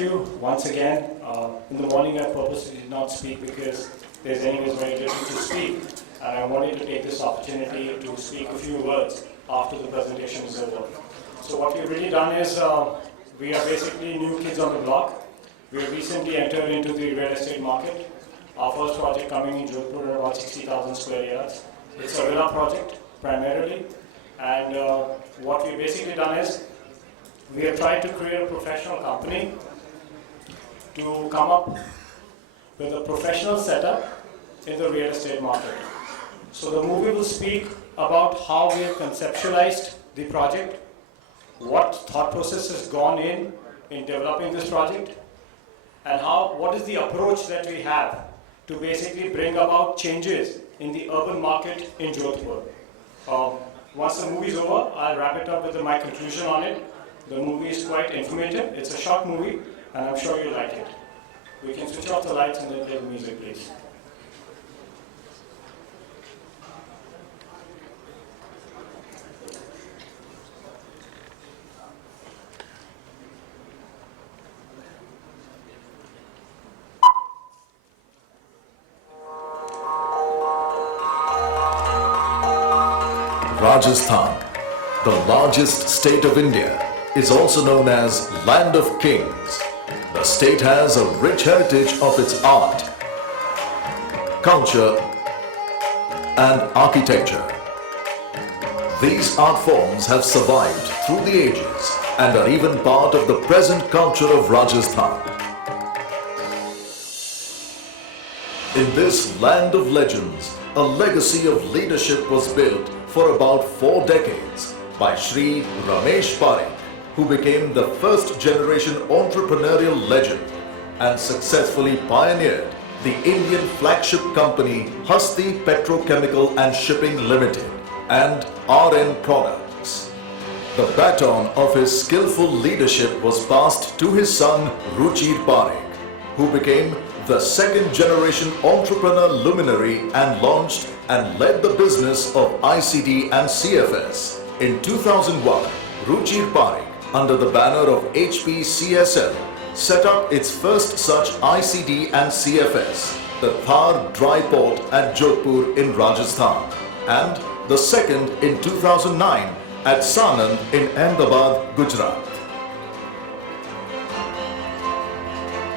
you once again. In the morning I purposely did not speak because there's anyways very little to speak. And I wanted to take this opportunity to speak a few words after the presentation is over. So what we've really done is, we are basically new kids on the block. We have recently entered into the real estate market. Our first project coming in Jodhpur, about 60,000 square yards. It's a villa project, primarily. And what we've basically done is, we have tried to create a professional company to come up with a professional setup in the real estate market. So the movie will speak about how we have conceptualized the project, what thought process has gone in developing this project, and what is the approach that we have to basically bring about changes in the urban market in Jodhpur. Once the movie is over, I'll wrap it up with my conclusion on it. The movie is quite informative. It's a short movie, and I'm sure you'll like it. We can switch off the lights and then play the music, please. Rajasthan, the largest state of India, is also known as Land of Kings. The state has a rich heritage of its art, culture and architecture. These art forms have survived through the ages and are even part of the present culture of Rajasthan. In this land of legends, a legacy of leadership was built for about 4 decades by Shri Ruchir Parekh, who became the first generation entrepreneurial legend and successfully pioneered the Indian flagship company Hasti Petrochemical and Shipping Limited and RN Products. The baton of his skillful leadership was passed to his son Ruchir Parekh, who became the second generation entrepreneur luminary and launched and led the business of ICD and CFS. In 2001, Ruchir Parekh, under the banner of HPCSL, set up its first such ICD and CFS, the Thar Dry Port at Jodhpur in Rajasthan, and the second in 2009 at Sanand in Ahmedabad, Gujarat.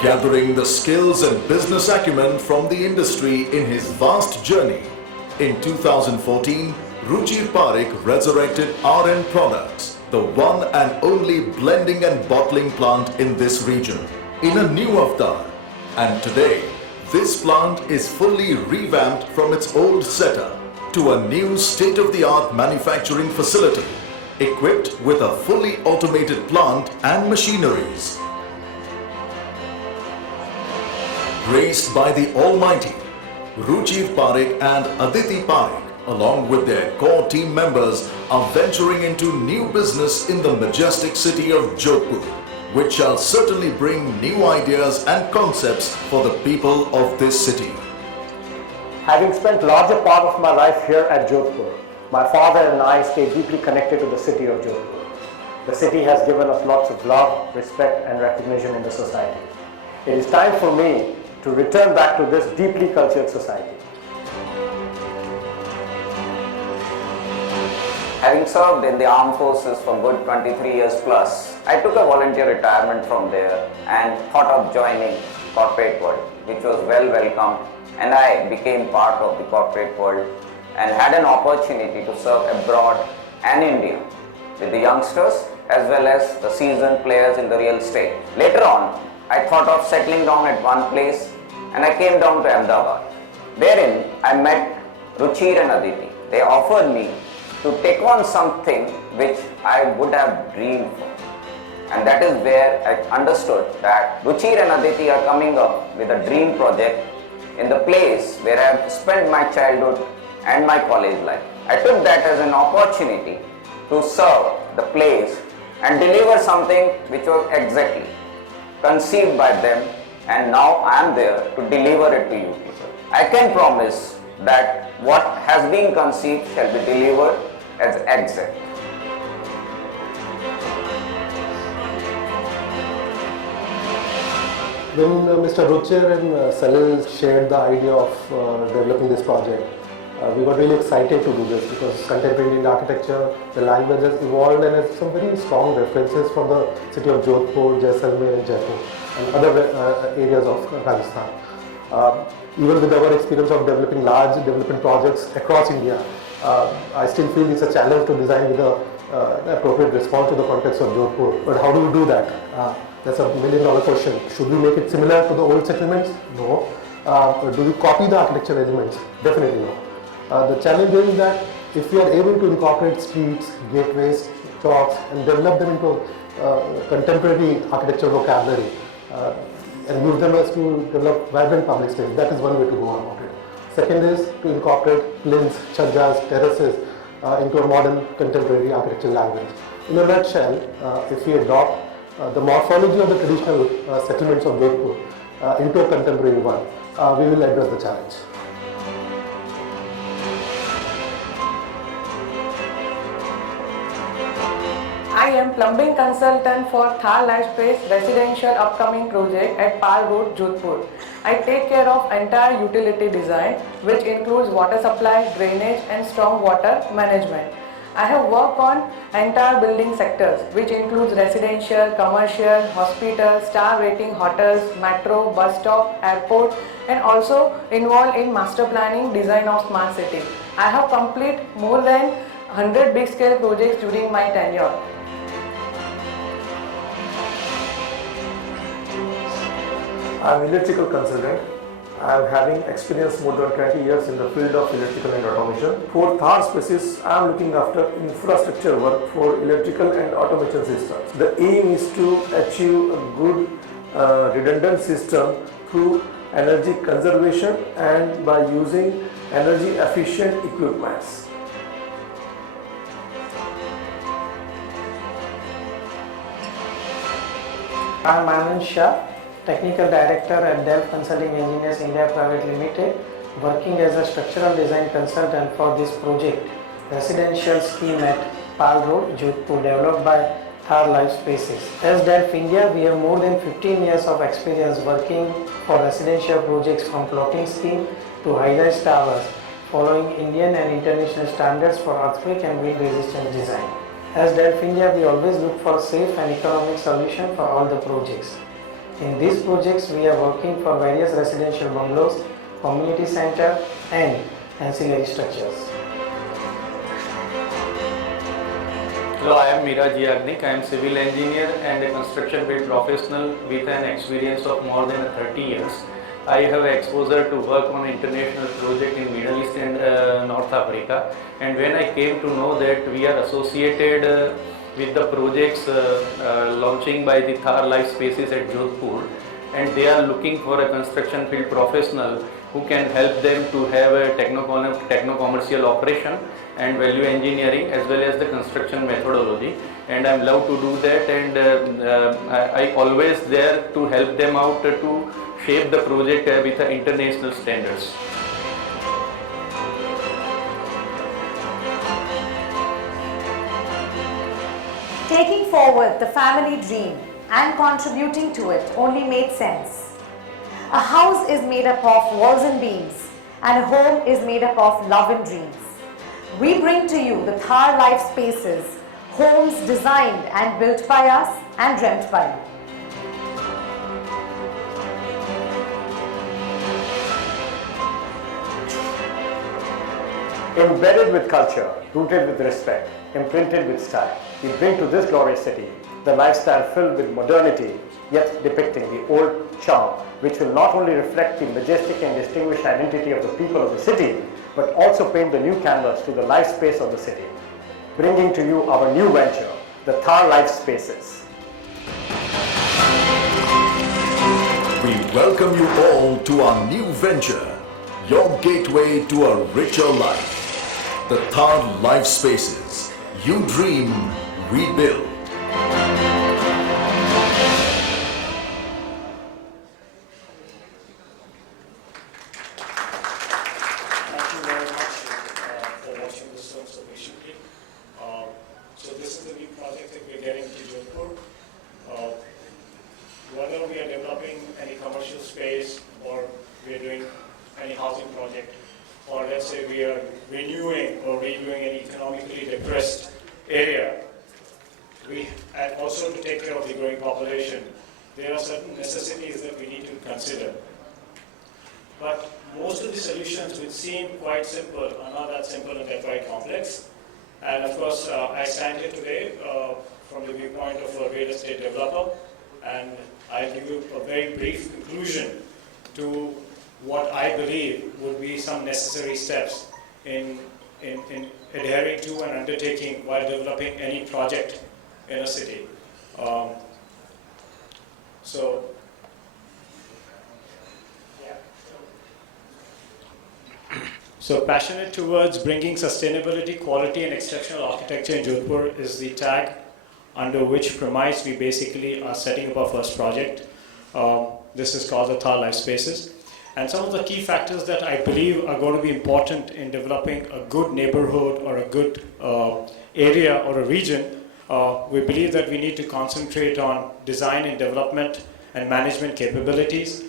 Gathering the skills and business acumen from the industry in his vast journey, in 2014, Ruchir Parekh resurrected RN Products, the one and only blending and bottling plant in this region, in a new avatar. And today, this plant is fully revamped from its old setup to a new state-of-the-art manufacturing facility, equipped with a fully automated plant and machineries. Graced by the Almighty, Ruchir Parekh and Aditi Parekh, along with their core team members, are venturing into new business in the majestic city of Jodhpur, which shall certainly bring new ideas and concepts for the people of this city. Having spent larger part of my life here at Jodhpur, my father and I stay deeply connected to the city of Jodhpur. The city has given us lots of love, respect and recognition in the society. It is time for me to return back to this deeply cultured society. Having served in the armed forces for good 23 years plus, I took a volunteer retirement from there and thought of joining corporate world, which was well welcomed, and I became part of the corporate world and had an opportunity to serve abroad and India with the youngsters as well as the seasoned players in the real estate. Later on, I thought of settling down at one place and I came down to Ahmedabad. Therein, I met Ruchir and Aditi. They offered me to take on something which I would have dreamed for. And that is where I understood that Ruchir and Aditi are coming up with a dream project in the place where I have spent my childhood and my college life. I took that as an opportunity to serve the place and deliver something which was exactly conceived by them, and now I am there to deliver it to you people. I can promise that what has been conceived shall be delivered as exact. When Mr. Ruchir and Salil shared the idea of developing this project, we were really excited to do this because contemporary Indian architecture, the language has evolved and has some very strong references from the city of Jodhpur, Jaisalmer and Jaipur and other areas of Rajasthan. Even with our experience of developing large development projects across India, I still feel it's a challenge to design with the appropriate response to the context of Jodhpur. But how do we do that? That's $1 million question. Should we make it similar to the old settlements? No. Do we copy the architecture elements? Definitely no. The challenge is that if we are able to incorporate streets, gateways, chalks and develop them into contemporary architecture vocabulary and use them as to develop vibrant public space, that is one way to go about it. Second is to incorporate plinths, chajjas, terraces into a modern contemporary architectural language. In a nutshell, if we adopt the morphology of the traditional settlements of Jodhpur into a contemporary one, we will address the challenge. I am plumbing consultant for Thar Lifespace residential upcoming project at Pal Road, Jodhpur. I take care of entire utility design, which includes water supply, drainage and storm water management. I have worked on entire building sectors, which includes residential, commercial, hospital, star rating hotels, metro, bus stop, airport, and also involved in master planning, design of smart city. I have completed more than 100 big scale projects during my tenure. I am electrical consultant. I am having experience more than 20 years in the field of electrical and automation. For Thar Spaces, I am looking after infrastructure work for electrical and automation systems. The aim is to achieve a good redundant system through energy conservation and by using energy efficient equipments. I am Anand Shah, Technical Director at Dell Consulting Engineers India Private Limited, working as a structural design consultant for this project, residential scheme at Pal Road, Jodhpur, developed by Thar Life Spaces. As Dell India, we have more than 15 years of experience working for residential projects from plotting scheme to high-rise towers, following Indian and international standards for earthquake and wind resistant design. As Dell India, we always look for safe and economic solution for all the projects. In these projects, we are working for various residential bungalows, community center and ancillary structures. Hello, I am Miraji Agnik. I am civil engineer and a construction field professional with an experience of more than 30 years. I have exposure to work on international project in Middle East and North Africa. And when I came to know that we are associated with the projects launching by the Thar Life Spaces at Jodhpur, and they are looking for a construction field professional who can help them to have a techno-commercial operation and value engineering as well as the construction methodology, and I am love to do that, and I always there to help them out to shape the project with international standards. Taking forward the family dream and contributing to it only made sense. A house is made up of walls and beams, and a home is made up of love and dreams. We bring to you the Thar Life Spaces, homes designed and built by us and dreamt by you. Embedded with culture, rooted with respect, imprinted with style, we bring to this glorious city the lifestyle filled with modernity, yet depicting the old charm, which will not only reflect the majestic and distinguished identity of the people of the city, but also paint the new canvas to the life space of the city. Bringing to you our new venture, the Thar Life Spaces. We welcome you all to our new venture, your gateway to a richer life. The Thar Life Spaces. You dream, we build. Thank you very much for watching this film so patiently. So this is the new project that we're getting to Jodhpur. Whether we we are developing any commercial space or we are doing any housing project, or let's say we are renewing or redoing an economically depressed area, and also to take care of the growing population, there are certain necessities that we need to consider. But most of the solutions which seem quite simple are not that simple and they're quite complex. And of course, I stand here today from the viewpoint of a real estate developer, and I'll give you a very brief conclusion to what I believe would be some necessary steps in adhering to and undertaking while developing any project in a city. So passionate towards bringing sustainability, quality and exceptional architecture in Jodhpur is the tag under which premise we basically are setting up our first project. This is called the Thar Life Spaces. And some of the key factors that I believe are going to be important in developing a good neighborhood or a good area or a region, we believe that we need to concentrate on design and development and management capabilities.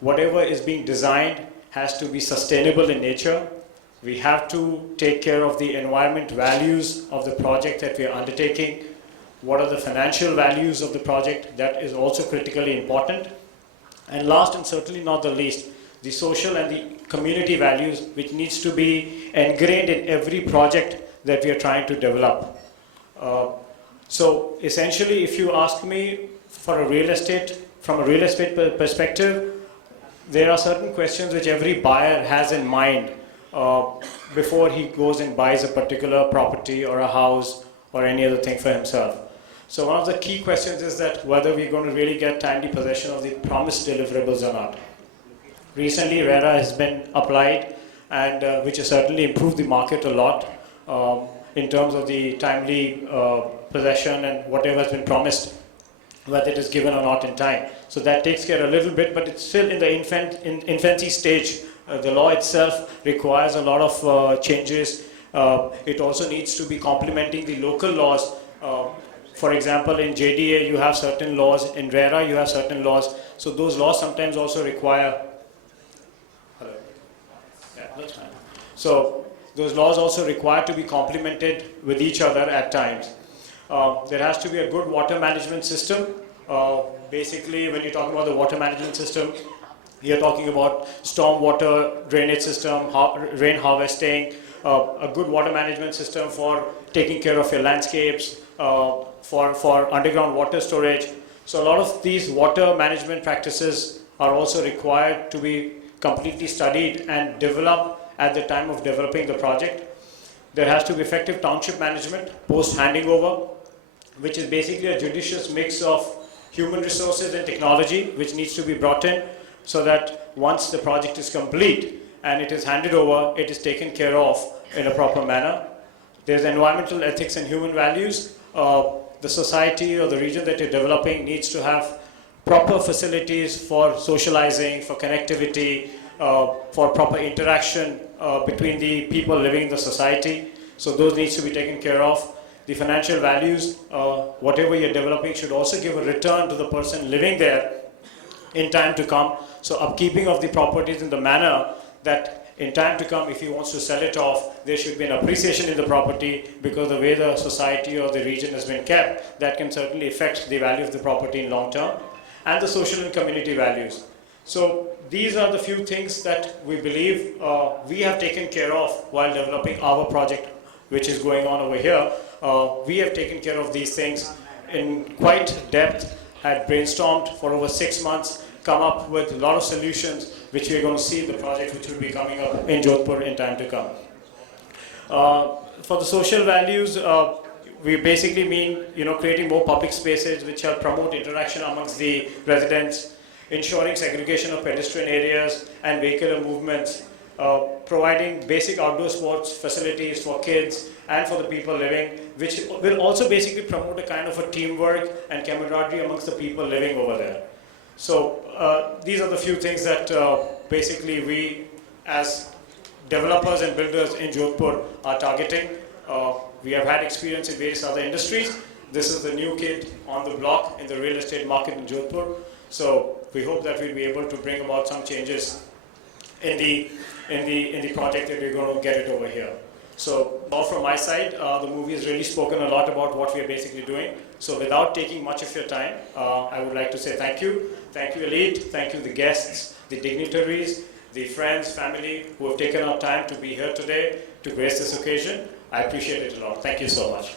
Whatever is being designed has to be sustainable in nature. We have to take care of the environment values of the project that we are undertaking. What are the financial values of the project? That is also critically important. And last and certainly not the least, the social and the community values which needs to be ingrained in every project that we are trying to develop. So essentially, if you ask me from a real estate perspective, there are certain questions which every buyer has in mind before he goes and buys a particular property or a house or any other thing for himself. So one of the key questions is that whether we're going to really get timely possession of the promised deliverables or not. Recently, RERA has been applied, and which has certainly improved the market a lot in terms of the timely possession and whatever has been promised, whether it is given or not in time. So that takes care a little bit, but it's still in the infancy stage. The law itself requires a lot of changes. It also needs to be complementing the local laws. For example, in JDA you have certain laws, in RERA you have certain laws. So those laws sometimes also require... Hello? Yeah, that's fine. So those laws also require to be complemented with each other at times. There has to be a good water management system. Basically, when you're talking about the water management system, you're talking about storm water drainage system, rain harvesting, a good water management system for taking care of your landscapes, for underground water storage. So a lot of these water management practices are also required to be completely studied and developed at the time of developing the project. There has to be effective township management post handing over, which is basically a judicious mix of human resources and technology which needs to be brought in so that once the project is complete and it is handed over, it is taken care of in a proper manner. There's environmental ethics and human values. The society or the region that you're developing needs to have proper facilities for socializing, for connectivity, for proper interaction between the people living in the society. So those needs to be taken care of. The financial values, whatever you're developing should also give a return to the person living there in time to come. So upkeeping of the properties in the manner that in time to come, if he wants to sell it off, there should be an appreciation in the property, because the way the society or the region has been kept, that can certainly affect the value of the property in long term, and the social and community values. So these are the few things that we believe we have taken care of while developing our project, which is going on over here. We have taken care of these things in quite depth, had brainstormed for over 6 months, come up with a lot of solutions which we are going to see in the project which will be coming up in Jodhpur in time to come. For the social values, we basically mean creating more public spaces which help promote interaction amongst the residents, ensuring segregation of pedestrian areas and vehicular movements, providing basic outdoor sports facilities for kids and for the people living, which will also basically promote a kind of a teamwork and camaraderie amongst the people living over there. So these are the few things that basically we as developers and builders in Jodhpur are targeting. We have had experience in various other industries, This is the new kid on the block in the real estate market in Jodhpur. So we hope that we'll be able to bring about some changes in the project that we're going to get it over here. So all from my side, the movie has really spoken a lot about what we are basically doing. So without taking much of your time, I would like to say thank you. Thank you, Elite. Thank you, the guests, the dignitaries, the friends, family who have taken our time to be here today to grace this occasion. I appreciate it a lot. Thank you so much.